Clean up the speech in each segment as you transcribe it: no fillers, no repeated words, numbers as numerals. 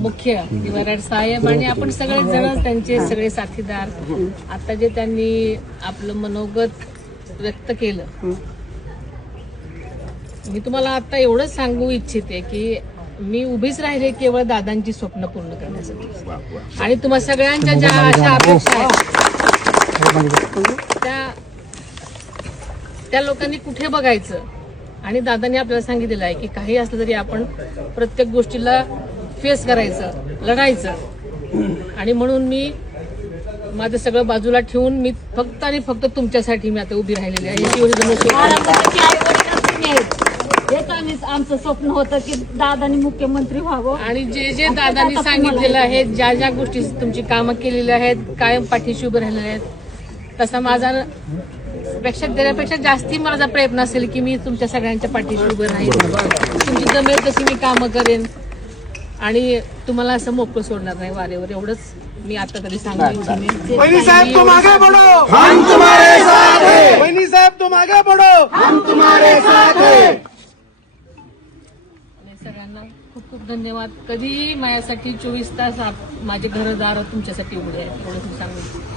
मुख्य वराड साहेब आणि आपण सगळेच जण त्यांचे सगळे साथीदार, आता जे त्यांनी आपलं मनोगत व्यक्त केलं, मी तुम्हाला आता एवढंच सांगू इच्छिते की मी उभीच राहिले केवळ दादांची स्वप्न पूर्ण करण्यासाठी. आणि तुम्हा सगळ्यांच्या ज्या अशा अपेक्षा आहेत त्या लोकांनी कुठे बघायचं. आणि दादांनी आपल्याला सांगितलेलं आहे की काही असलं तरी आपण प्रत्येक गोष्टीला फेस करायचं, लढायचं. आणि म्हणून मी माझं सगळं बाजूला ठेवून मी फक्त आणि फक्त तुमच्यासाठी मी आता उभी राहिलेली आहे. हेच आमचं स्वप्न होतं की दादांनी मुख्यमंत्री व्हावं. आणि जे जे दादांनी सांगितलेलं आहे, ज्या ज्या गोष्टी तुमची कामं केलेली आहेत, कायम पाठीशी उभे राहिलेले आहेत, तसा माझा त्याच्यापेक्षा जास्ती माझा प्रयत्न असेल की मी तुमच्या सगळ्यांच्या पाठीशी उभे राहील, तुमची जमेल तशी मी कामं करेन आणि तुम्हाला असं मोकळं सोडणार नाही वारेवर. एवढंच मी आता तरी सांगेन. वहिनी साहेब तुम आगे बढ़ो, हम तुम्हारे साथ हैं. वहिनी साहेब तुम आगे बढ़ो, हम तुम्हारे साथ हैं. सगळ्यांना खूप खूप धन्यवाद. कधीही माझ्यासाठी 24 तास माझे घरदार तुमच्यासाठी उघडे आहेत, एवढं मी सांगेन.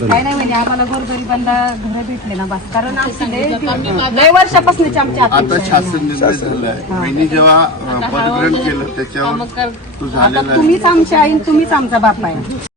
काय नाही म्हणजे आम्हाला गोरगरिबांना घर भेटले ना बस. कारण लय वर्षापासून आमच्या आता शासन निर्णय झाला आहे. वहिनी जेव्हा पदग्रहण केलं त्याच्यावर तो झालेला आहे. तुम्हीच आमची आई, तुम्हीच आमचा बाप आहे.